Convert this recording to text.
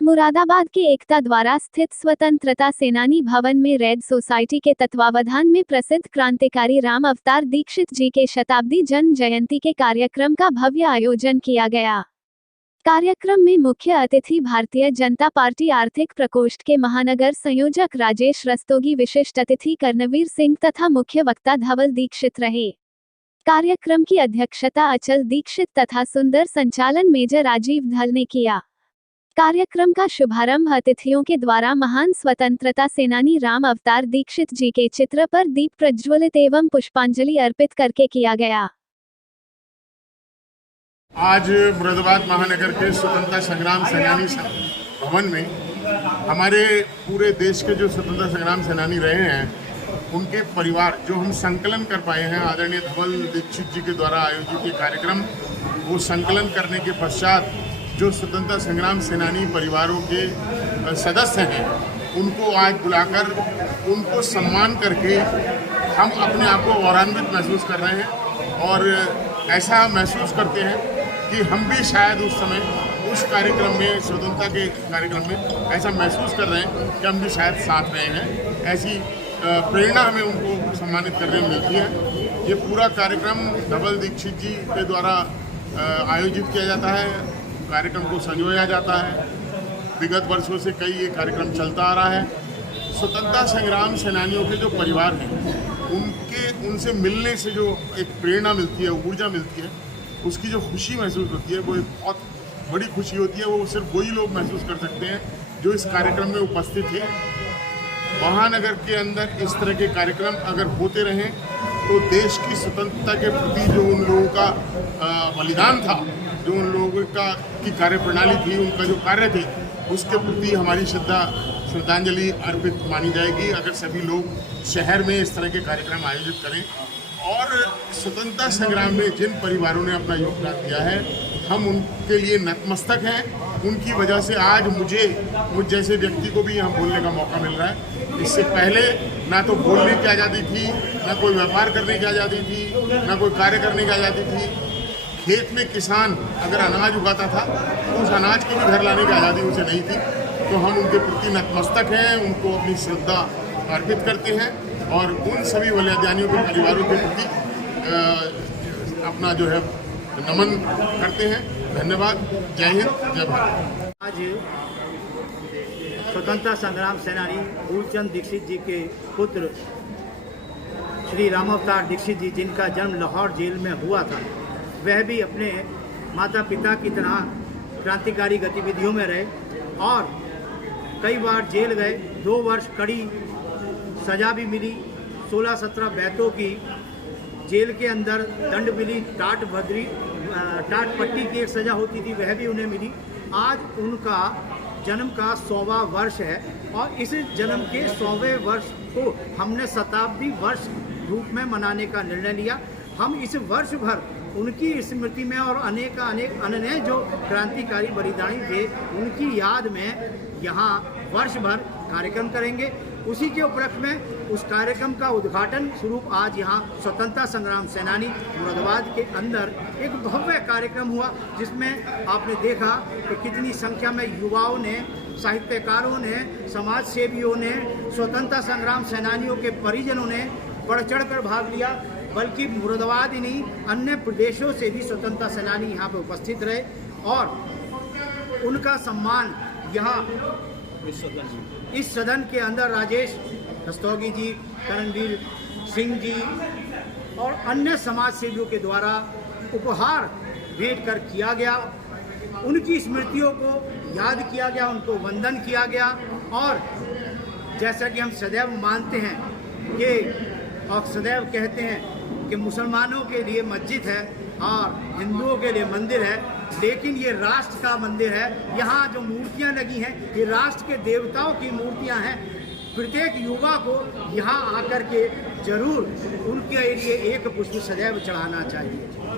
मुरादाबाद के एकता द्वारा स्थित स्वतंत्रता सेनानी भवन में रेड सोसाइटी के तत्वावधान में प्रसिद्ध क्रांतिकारी राम अवतार दीक्षित जी के शताब्दी जन्म जयंती के कार्यक्रम का भव्य आयोजन किया गया। कार्यक्रम में मुख्य अतिथि भारतीय जनता पार्टी आर्थिक प्रकोष्ठ के महानगर संयोजक राजेश रस्तोगी, विशिष्ट अतिथि कर्णवीर सिंह तथा मुख्य वक्ता धवल दीक्षित रहे। कार्यक्रम की अध्यक्षता अचल दीक्षित तथा सुंदर संचालन मेजर राजीव धल ने किया। कार्यक्रम का शुभारंभ अतिथियों के द्वारा महान स्वतंत्रता सेनानी राम अवतार दीक्षित जी के चित्र पर दीप प्रज्वलित एवं पुष्पांजलि अर्पित करके किया गया। आज मुरादाबाद महानगर के स्वतंत्रता संग्राम सेनानी भवन में हमारे पूरे देश के जो स्वतंत्रता संग्राम सेनानी रहे हैं उनके परिवार जो हम संकलन कर पाए हैं, आदरणीय धवल दीक्षित जी के द्वारा आयोजित ये कार्यक्रम, वो संकलन करने के पश्चात जो स्वतंत्रता संग्राम सेनानी परिवारों के सदस्य हैं उनको आज बुलाकर उनको सम्मान करके हम अपने आप को गौरवान्वित महसूस कर रहे हैं और ऐसा महसूस करते हैं कि हम भी शायद उस समय उस कार्यक्रम में, स्वतंत्रता के कार्यक्रम में ऐसा महसूस कर रहे हैं कि हम भी शायद साथ रहे हैं। ऐसी प्रेरणा हमें उनको सम्मानित करने में मिलती है। ये पूरा कार्यक्रम धवल दीक्षित जी के द्वारा आयोजित किया जाता है, कार्यक्रम को संजोया जाता है। विगत वर्षों से कई ये कार्यक्रम चलता आ रहा है। स्वतंत्रता संग्राम सेनानियों के जो परिवार हैं उनसे मिलने से जो एक प्रेरणा मिलती है, ऊर्जा मिलती है, उसकी जो खुशी महसूस होती है वो एक बहुत बड़ी खुशी होती है। वो सिर्फ वही लोग महसूस कर सकते हैं जो इस कार्यक्रम में उपस्थित थे। महानगर के अंदर इस तरह के कार्यक्रम अगर होते रहें तो देश की स्वतंत्रता के प्रति जो उन लोगों का बलिदान था, जो उन लोगों की कार्यप्रणाली थी, उनका जो कार्य थे, उसके प्रति हमारी श्रद्धांजलि अर्पित मानी जाएगी अगर सभी लोग शहर में इस तरह के कार्यक्रम आयोजित करें। और स्वतंत्रता संग्राम में जिन परिवारों ने अपना योगदान दिया है, हम उनके लिए नतमस्तक हैं। उनकी वजह से आज मुझ जैसे व्यक्ति को भी यहाँ बोलने का मौका मिल रहा है। इससे पहले ना तो बोलने की आज़ादी थी, ना कोई व्यापार करने की आज़ादी थी, ना कोई कार्य करने की आज़ादी थी। खेत में किसान अगर अनाज उगाता था तो उस अनाज को भी घर लाने की आज़ादी उसे नहीं थी। तो हम उनके प्रति नतमस्तक हैं, उनको अपनी श्रद्धा अर्पित करते हैं और उन सभी बलिदानियों के परिवारों के प्रति अपना जो है नमन करते हैं। धन्यवाद। जय हिंद, जय भारत। आज स्वतंत्रता संग्राम सेनानी फूलचंद दीक्षित जी के पुत्र श्री राम अवतार दीक्षित जी, जिनका जन्म लाहौर जेल में हुआ था, वह भी अपने माता पिता की तरह क्रांतिकारी गतिविधियों में रहे और कई बार जेल गए। 2 वर्ष कड़ी सज़ा भी मिली, 16-17 बैतों की जेल के अंदर दंड मिली, टाट पट्टी की एक सज़ा होती थी, वह भी उन्हें मिली। आज उनका जन्म का 100वां वर्ष है और इस जन्म के 100वें वर्ष को हमने शताब्दी वर्ष रूप में मनाने का निर्णय लिया। हम इस वर्ष भर उनकी स्मृति में और अनेक अन्य जो क्रांतिकारी बलिदानी थे उनकी याद में यहाँ वर्ष भर कार्यक्रम करेंगे। उसी के उपलक्ष्य में उस कार्यक्रम का उद्घाटन स्वरूप आज यहाँ स्वतंत्रता संग्राम सेनानी मुरादाबाद के अंदर एक भव्य कार्यक्रम हुआ, जिसमें आपने देखा कि कितनी संख्या में युवाओं ने, साहित्यकारों ने, समाज सेवियों ने, स्वतंत्रता संग्राम सेनानियों के परिजनों ने बढ़ चढ़ कर भाग लिया। बल्कि मुरादाबाद ही नहीं, अन्य प्रदेशों से भी स्वतंत्रता सेनानी यहाँ पर उपस्थित रहे और उनका सम्मान यहाँ इस सदन के अंदर राजेश रस्तोगी जी, करणवीर सिंह जी और अन्य समाज सेवियों के द्वारा उपहार भेंट कर किया गया। उनकी स्मृतियों को याद किया गया, उनको वंदन किया गया और जैसा कि हम सदैव मानते हैं कि और सदैव कहते हैं कि मुसलमानों के लिए मस्जिद है और हिंदुओं के लिए मंदिर है, लेकिन ये राष्ट्र का मंदिर है। यहाँ जो मूर्तियाँ लगी हैं ये राष्ट्र के देवताओं की मूर्तियाँ हैं। प्रत्येक युवा को यहाँ आकर के जरूर उनके लिए एक पुष्प सदैव चढ़ाना चाहिए।